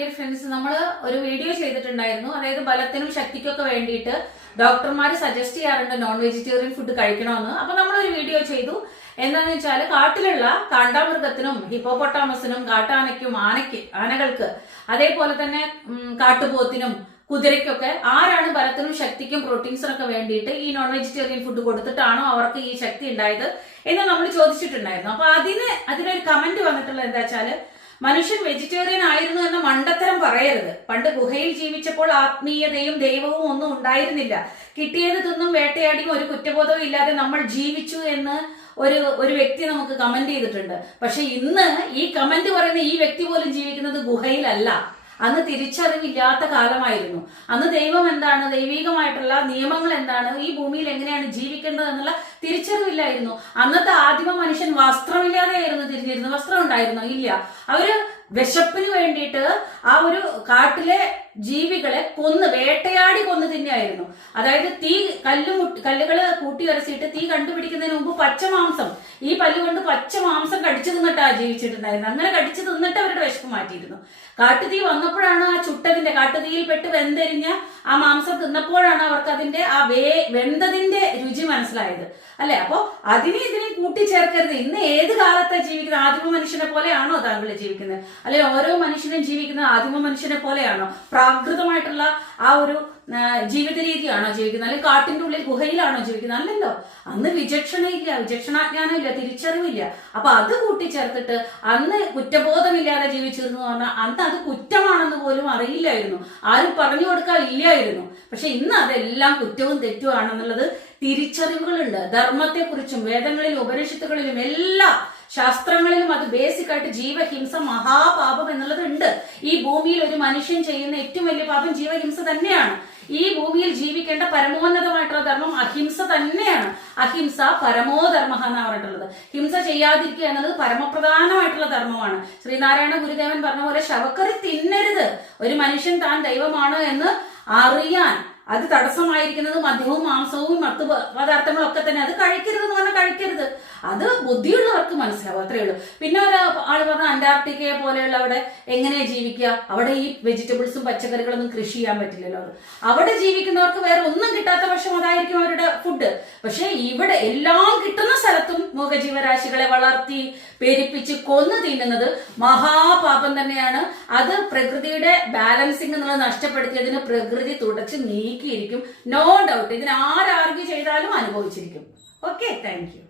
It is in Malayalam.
ഡിയർ ഫ്രണ്ട്സ് നമ്മൾ ഒരു വീഡിയോ ചെയ്തിട്ടുണ്ടായിരുന്നു. അതായത് ബലത്തിനും ശക്തിക്കൊക്കെ വേണ്ടിയിട്ട് ഡോക്ടർമാർ സജസ്റ്റ് ചെയ്യാറുണ്ട് നോൺ വെജിറ്റേറിയൻ ഫുഡ് കഴിക്കണമെന്ന് അപ്പൊ നമ്മൾ ഒരു വീഡിയോ ചെയ്തു. എന്താണെന്ന് വെച്ചാൽ കാട്ടിലുള്ള കാണ്ടാമൃഗത്തിനും ഹിപ്പോപ്പൊട്ടാമസിനും കാട്ടാനയ്ക്കും ആനയ്ക്ക് ആനകൾക്ക് അതേപോലെ തന്നെ കാട്ടുപോത്തിനും കുതിരയ്ക്കൊക്കെ ആരാണ് ബലത്തിനും ശക്തിക്കും പ്രോട്ടീൻസിനൊക്കെ വേണ്ടിയിട്ട് ഈ നോൺ വെജിറ്റേറിയൻ ഫുഡ് കൊടുത്തിട്ടാണോ അവർക്ക് ഈ ശക്തി ഉണ്ടായത് എന്ന് നമ്മൾ ചോദിച്ചിട്ടുണ്ടായിരുന്നു. അപ്പൊ അതിന് അതിനൊരു കമന്റ് വന്നിട്ടുള്ളത് എന്താ വെച്ചാൽ മനുഷ്യൻ വെജിറ്റേറിയൻ ആയിരുന്നു എന്ന മണ്ടത്തരം പറയരുത്. പണ്ട് ഗുഹയിൽ ജീവിച്ചപ്പോൾ ആത്മീയതയും ദൈവവും ഒന്നും ഉണ്ടായിരുന്നില്ല. കിട്ടിയത് തിന്നും വേട്ടയാടിയും ഒരു കുറ്റബോധവും ഇല്ലാതെ നമ്മൾ ജീവിച്ചു എന്ന് ഒരു ഒരു വ്യക്തി നമുക്ക് കമന്റ് ചെയ്തിട്ടുണ്ട്. പക്ഷെ ഇന്ന് ഈ കമന്റ് പറയുന്ന ഈ വ്യക്തി പോലും ജീവിക്കുന്നത് ഗുഹയിലല്ല. അന്ന് തിരിച്ചറിവില്ലാത്ത കാലമായിരുന്നു. അന്ന് ദൈവം എന്താണ്? ദൈവികമായിട്ടുള്ള നിയമങ്ങൾ എന്താണ്? ഈ ഭൂമിയിൽ എങ്ങനെയാണ് ജീവിക്കേണ്ടത് എന്നുള്ള തിരിച്ചറിവില്ലായിരുന്നു. അന്നത്തെ ആദിമ മനുഷ്യൻ വസ്ത്രമില്ലാതെയായിരുന്നു തിരിഞ്ഞിരുന്നത്. വസ്ത്രം ഉണ്ടായിരുന്നോ? ഇല്ല. അവർ വിശപ്പിന് വേണ്ടിയിട്ട് ആ ഒരു കാട്ടിലെ ജീവികളെ കൊന്ന് വേട്ടയാടി കൊന്ന് തന്നെയായിരുന്നു അതായത് തീ കല്ലു കല്ലുകൾ കൂട്ടി വരച്ചിട്ട് തീ കണ്ടുപിടിക്കുന്നതിന് മുമ്പ് പച്ചമാംസം. ഈ പല്ലുകൊണ്ട് പച്ചമാംസം പച്ച മാംസം കടിച്ചു തിന്നിട്ടാ ജീവിച്ചിട്ടുണ്ടായിരുന്നത് അങ്ങനെ കടിച്ചു തിന്നിട്ട് അവരുടെ വിശപ്പ് മാറ്റിയിരുന്നു. കാട്ടുതീ വന്നപ്പോഴാണ് ആ ചുട്ടതിന്റെ കാട്ടുതീയിൽ പെട്ട് വെന്തെരിഞ്ഞ ആ മാംസം തിന്നപ്പോഴാണ് അവർക്ക് അതിന്റെ ആ വേ വെന്തതിന്റെ രുചി മനസ്സിലായത്. അല്ലെ? അപ്പോ അതിനെ ഇതിനെ കൂട്ടിച്ചേർക്കരുത്. ഇന്ന് ഏത് കാലത്തെ ജീവിക്കുന്ന ആദിമ മനുഷ്യനെ പോലെയാണോ താങ്കൾ ജീവിക്കുന്നത്? അല്ലെ ഓരോ മനുഷ്യനും ജീവിക്കുന്ന ആദിമ മനുഷ്യനെ പോലെയാണോ? പ്രാകൃതമായിട്ടുള്ള ആ ഒരു ജീവിത രീതിയാണോ ജീവിക്കുന്നത്? അല്ലെങ്കിൽ കാട്ടിന്റെ ഉള്ളിൽ ഗുഹയിലാണോ ജീവിക്കുന്നത്? അല്ലല്ലോ. അന്ന് വിചക്ഷണയില്ല വിചക്ഷണാജ്ഞാനം ഇല്ല തിരിച്ചറിവില്ല. അപ്പൊ അത് കൂട്ടിച്ചേർത്തിട്ട് അന്ന് കുറ്റബോധമില്ലാതെ ജീവിച്ചിരുന്നു പറഞ്ഞാൽ അന്ന് അത് കുറ്റമാണെന്ന് പോലും അറിയില്ലായിരുന്നു. ആരും പറഞ്ഞു കൊടുക്കാൻ ഇല്ലായിരുന്നു. പക്ഷെ ഇന്ന് അതെല്ലാം കുറ്റവും തെറ്റുമാണെന്നുള്ളത് തിരിച്ചറിവുകളുണ്ട്. ധർമ്മത്തെക്കുറിച്ചും വേദങ്ങളിലും ഉപനിഷത്തുകളിലും എല്ലാം ശാസ്ത്രങ്ങളിലും അത് ബേസിക് ആയിട്ട് ജീവഹിംസ മഹാപാപം എന്നുള്ളത് ഉണ്ട് ഈ ഭൂമിയിൽ ഒരു മനുഷ്യൻ ചെയ്യുന്ന ഏറ്റവും വലിയ പാപം ജീവഹിംസ തന്നെയാണ്. ഈ ഭൂമിയിൽ ജീവിക്കേണ്ട പരമോന്നതമായിട്ടുള്ള ധർമ്മം അഹിംസ തന്നെയാണ്. അഹിംസ പരമോധർമ്മ എന്നാണ് പറഞ്ഞിട്ടുള്ളത്. ഹിംസ ചെയ്യാതിരിക്കുക എന്നത് പരമപ്രധാനമായിട്ടുള്ള ധർമ്മമാണ്. ശ്രീനാരായണ ഗുരുദേവൻ പറഞ്ഞ പോലെ ശവക്കറി തിന്നരുത്. ഒരു മനുഷ്യൻ താൻ ദൈവമാണ് എന്ന് അറിയാൻ അത് തടസ്സമായിരിക്കുന്നത് മദ്യവും മാംസവും മറ്റു പദാർത്ഥങ്ങളും ഒക്കെ തന്നെ. അത് കഴിക്കരുത് എന്ന് പറഞ്ഞാൽ കഴിക്കരുത്. അത് ബുദ്ധിയുള്ളവർക്ക് മനസ്സിലാവും അത്രേ ഉള്ളൂ. പിന്നെ ഒരു ആൾ പറഞ്ഞ അന്റാർട്ടിക്കയെ പോലെയുള്ള അവിടെ എങ്ങനെ ജീവിക്കുക? അവിടെ ഈ വെജിറ്റബിൾസും പച്ചക്കറികളൊന്നും കൃഷി ചെയ്യാൻ പറ്റില്ലല്ലോ അവിടെ ജീവിക്കുന്നവർക്ക് വേറെ ഒന്നും കിട്ടാത്ത പക്ഷം അതായിരിക്കും അവരുടെ ഫുഡ്. പക്ഷെ ഇവിടെ എല്ലാം കിട്ടുന്ന സ്ഥലത്തും മൂകജീവരാശികളെ വളർത്തി പെരിപ്പിച്ച് കൊന്നു തിന്നുന്നത് മഹാപാപം തന്നെയാണ്. അത് പ്രകൃതിയുടെ ബാലൻസിങ് എന്നുള്ളത് നഷ്ടപ്പെടുത്തിയതിന് പ്രകൃതി തുടച്ച് നീക്കിയിരിക്കും. നോ ഡൗട്ട് ഇതിന് ആരാർഗ്യ ചെയ്താലും അനുഭവിച്ചിരിക്കും. Okay thank